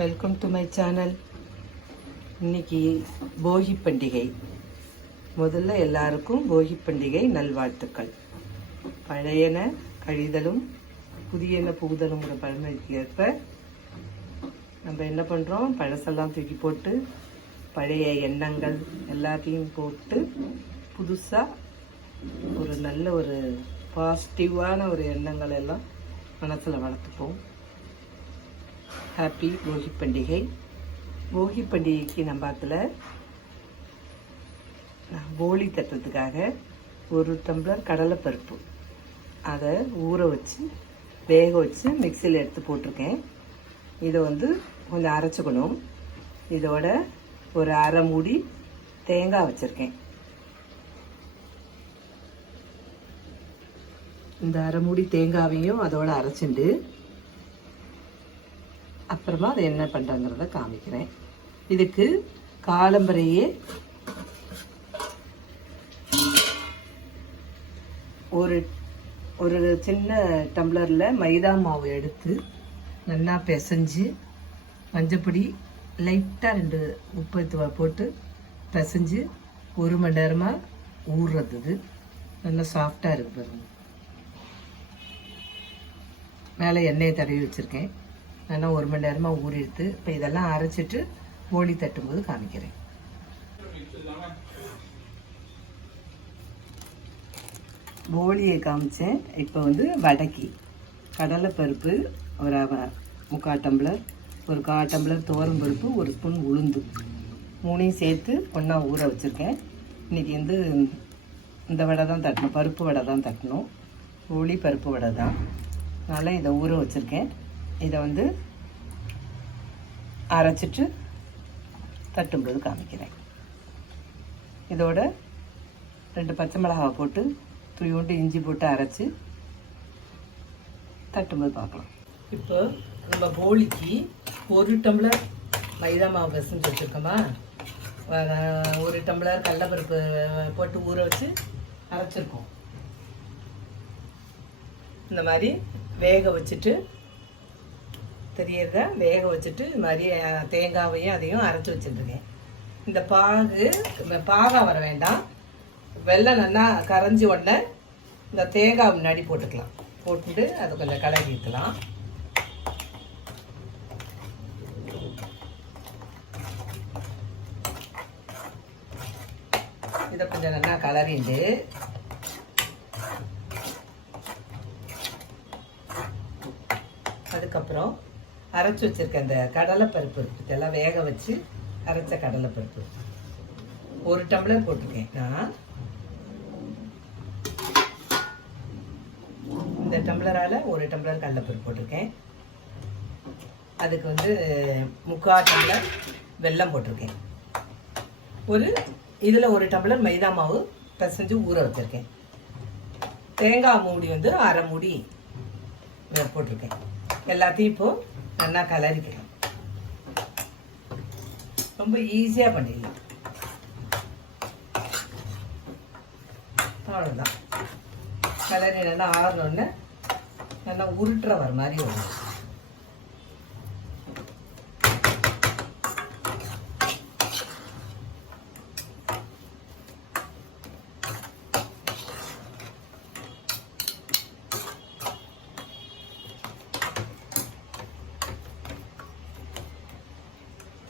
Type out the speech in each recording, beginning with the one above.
Welcome to my channel. இன்னைக்கு போகி பண்டிகை. முதல்ல எல்லாருக்கும் போகி பண்டிகை நல்வாழ்த்துக்கள். பழையன கழிதலும் புதியன புகுதலுங்கிற பழமொழிக்கு ஏற்ப நம்ம என்ன பண்ணுறோம், பழசெல்லாம் தூக்கி போட்டு பழைய எண்ணங்கள் எல்லாத்தையும் போட்டு புதுசாக ஒரு நல்ல ஒரு பாசிட்டிவான ஒரு எண்ணங்கள் எல்லாம் மனசில் வளர்த்துப்போம். ஹாப்பி போகி பண்டிகை. போகி பண்டிகைக்கு நம்ம அதில் போலி தட்டுறதுக்காக ஒரு டம்ளர் கடலைப்பருப்பு அதை ஊற வச்சு வேக வச்சு மிக்சியில் எடுத்து போட்டிருக்கேன். இதை கொஞ்சம் அரைச்சிக்கணும். இதோட ஒரு அரை மூடி தேங்காய் வச்சுருக்கேன். இந்த அரை மூடி தேங்காவையும் அதோட அரைச்சிண்டு அப்புறமா அதை என்ன பண்ணுறங்கிறத காமிக்கிறேன். இதுக்கு காலம்பரையே ஒரு ஒரு சின்ன டம்ளரில் மைதா மாவு எடுத்து நல்லா பிசைஞ்சு மஞ்சப்பொடி லைட்டாக 2 உப்பு போட்டு பிசைஞ்சு 1 மணி நேரமாக ஊறுறது. நல்லா சாஃப்டாக இருக்கு பாருங்க. மேலே எண்ணெயை தடவி வச்சுருக்கேன். நல்லா 1 மணி நேரமாக ஊறிடுது. இப்போ இதெல்லாம் அரைச்சிட்டு போலி தட்டும்போது காமிக்கிறேன். போலியை காமிச்சேன். இப்போ வடக்கி கடலைப்பருப்பு ஒரு 3/4 டம்ளர், ஒரு 1/4 டம்ளர் துவரம் பருப்பு, 1 ஸ்பூன் உளுந்து, 3ஐயும் சேர்த்து ஒன்றா ஊற வச்சுருக்கேன். இன்றைக்கி இந்த வடை தான் தட்டணும், பருப்பு வடை தான் தட்டணும். போலி பருப்பு வடை தான். அதனால் இதை ஊற வச்சுருக்கேன். இதை அரைச்சிட்டு தட்டும்போது காமிக்கிறேன். இதோட 2 பச்சை மிளகாவை போட்டு துளியோண்டு இஞ்சி போட்டு அரைச்சி தட்டும்போது பார்க்கலாம். இப்போ நம்ம போலிக்கு 1 டம்ளர் மைதா மாவு பிசைஞ்சு வச்சுருக்கோமா, 1 டம்ளர் கடலைப்பருப்பு போட்டு ஊற வச்சு அரைச்சிருக்கோம். இந்த மாதிரி வேக வச்சுட்டு தெரியறத வேக வச்சுட்டு இது மாதிரி தேங்காவையும் அதையும் அரைச்சி வச்சுட்டுருக்கேன். இந்த பாகா வர வேண்டாம். வெல்லம் நல்லா கரைஞ்சி உடனே இந்த தேங்காய் முன்னாடி போட்டுக்கலாம். போட்டுட்டு அதை கொஞ்சம் கலரி ஊற்றலாம். இதை கொஞ்சம் நல்லா கலரிண்டு அதுக்கப்புறம் அரைச்சி வச்சிருக்க அந்த கடலைப்பருப்பு இதெல்லாம் வேக வச்சு அரைச்ச கடலைப்பருப்பு 1 டம்ளர் போட்டிருக்கேன். நான் இந்த டம்ளரால் 1 டம்ளர் கடலைப்பருப்பு போட்டிருக்கேன். அதுக்கு 3/4 டம்ளர் வெல்லம் போட்டிருக்கேன். இதில் 1 டம்ளர் மைதா மாவு பிசைஞ்சு ஊற வச்சுருக்கேன். தேங்காய் மூடி அரை மூடி போட்டிருக்கேன். எல்லாத்தையும் இப்போது நல்லா கலரிக்கலாம். ரொம்ப ஈஸியாக பண்ணிடலாம். அவ்வளோதான். கலரி நல்லா ஆறணுன்னு நல்லா உருட்டுற வர மாதிரி வரும்.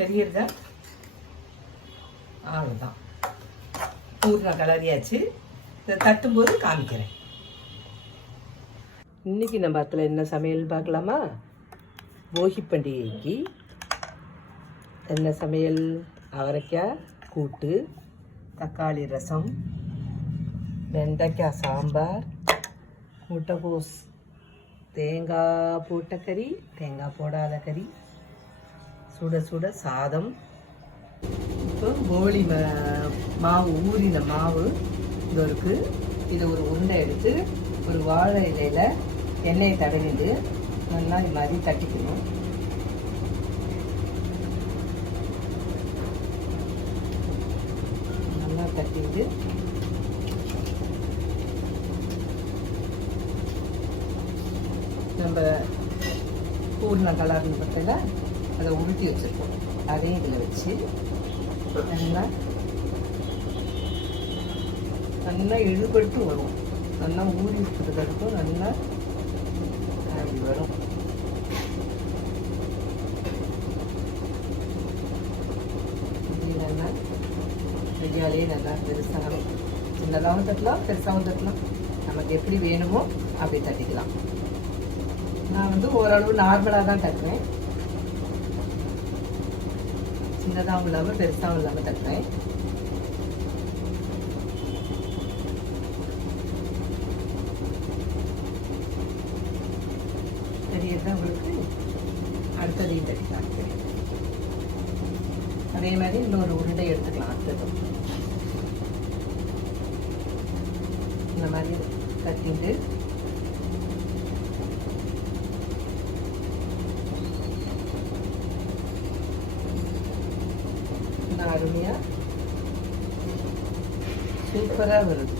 தெரியுறதா? அவ்வளோதான். பூர்ண கலரியாச்சு. இதை தட்டும்போது காமிக்கிறேன். இன்னைக்கு நம்ம அதில் என்ன சமையல் பார்க்கலாமா? போகி பண்டிகைக்கு என்ன சமையல்? அவரைக்காய் கூட்டு, தக்காளி ரசம், வெண்டைக்காய் சாம்பார், முட்டைகோஸ் தேங்காய் போட்ட கறி, தேங்காய் போடாத கறி, சுட சுட சாதம். இப்போ போலி மாவு ஊறின மாவு இது இருக்குது. இது ஒரு உருண்டை எடுத்து ஒரு வாழை இலையில் எண்ணெயை தடவிட்டு நல்லா இது மாதிரி தட்டிக்கணும். நல்லா தட்டிட்டு நம்ம பூர்ண கலர்னு பார்த்தீங்கன்னா அதை உருட்டி வச்சுருக்கோம். அதையும் இதில் வச்சு நல்லா நல்லா இழுபட்டு வரும். நல்லா ஊறி இருக்கிறதுக்கும் நல்லா அப்படி வரும். நல்லா ரெடியாலே நல்லா பெருசாக சின்னதாகவும் தட்டலாம், பெருசாகவும் தட்டலாம். நமக்கு எப்படி வேணுமோ அப்படி தட்டிக்கலாம். நான் வந்து ஓரளவு நார்மலாக தான் தட்டுறேன். சின்னதாகவும் இல்லாமல் பெருசாகவும் இல்லாமல் தட்டுறேன். தெரியுது உங்களுக்கு? அடுத்ததையும் தட்டிக்கலாம். அதே மாதிரி இன்னொரு உருண்டை எடுத்துக்கலாம். அடுத்ததும் இந்த மாதிரி தட்டிட்டு அருமையா சூப்பரா வருது.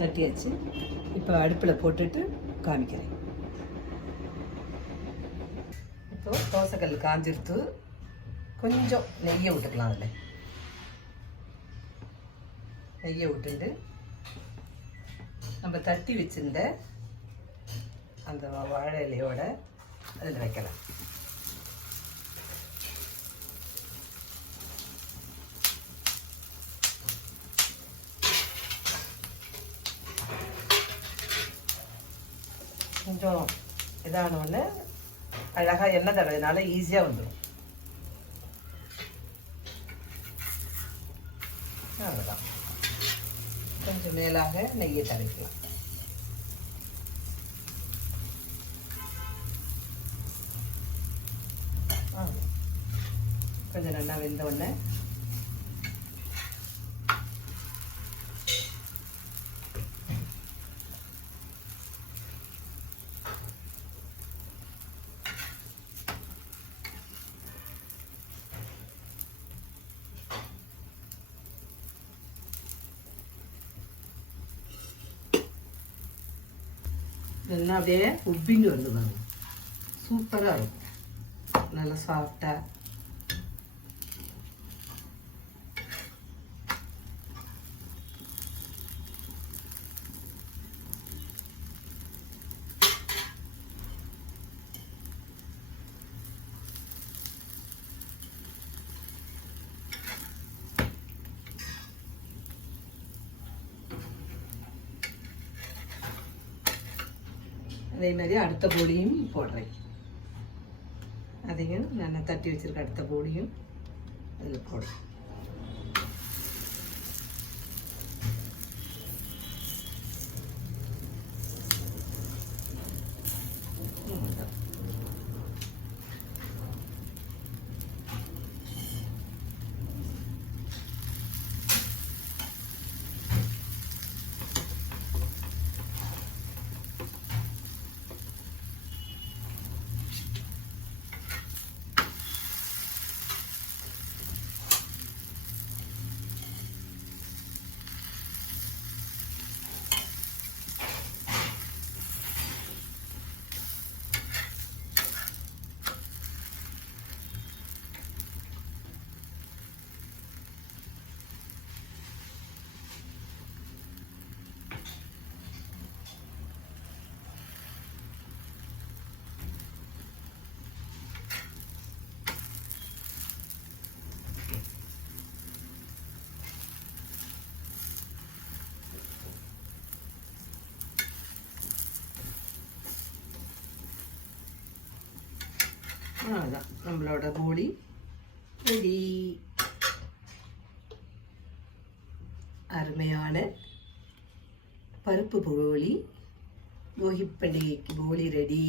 தட்டியாச்சு. இப்போ அடுப்பில் போட்டுட்டு காமிக்கிறேன். இப்போ தோசைக்கல் காஞ்சிருத்து. கொஞ்சம் நெய்யை விட்டுக்கலாம். அதில் நெய்யை விட்டுட்டு நம்ம தட்டி வச்சிருந்த அந்த வாழை இலையோட அதில் வைக்கலாம். கொஞ்சம் இதானோடனே அழகாக எண்ணெய் தடவைனால ஈஸியாக வந்துடும். அவ்வளோதான். கொஞ்சம் மேலாக நெய்யை தடவிக்கலாம். கொஞ்சம் நல்லா வெந்த உடனே நல்லா அப்படியே உப்பிண்டு வந்து பாருங்க. சூப்பராக இருக்கும். நல்லா சாஃப்டாக. அதே மாதிரி அடுத்த போலியும் போடுறேன். அதையும் நான் தட்டி வச்சிருக்க அடுத்த போலியும் அதில் போடுறேன். அதான் நம்மளோட போலி ரெடி. அருமையான பருப்பு போலி, போகி பண்டிகைக்கு போலி ரெடி.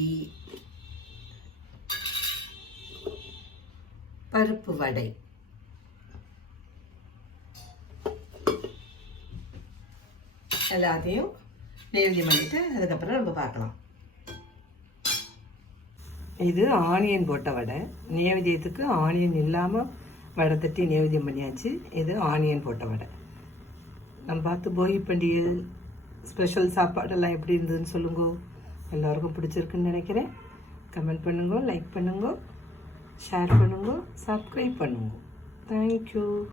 பருப்பு வடை, எல்லாத்தையும் நெய்வேத்தியம் பண்ணிட்டு அதுக்கப்புறம் நம்ம பார்க்கலாம். இது ஆனியன் போட்ட வடை. நெய்வேத்தியத்துக்கு ஆனியன் இல்லாமல் வடை தட்டி நெய்வேத்தியம் பண்ணியாச்சு. இது ஆனியன் போட்ட வடை. நம்ம பார்த்து போகி பண்டிகை ஸ்பெஷல் சாப்பாடெல்லாம் எப்படி இருந்ததுன்னு சொல்லுங்க. எல்லோருக்கும் பிடிச்சிருக்குன்னு நினைக்கிறேன். கமெண்ட் பண்ணுங்க, லைக் பண்ணுங்க, ஷேர் பண்ணுங்க, சப்ஸ்கிரைப் பண்ணுங்க. தேங்க்யூ.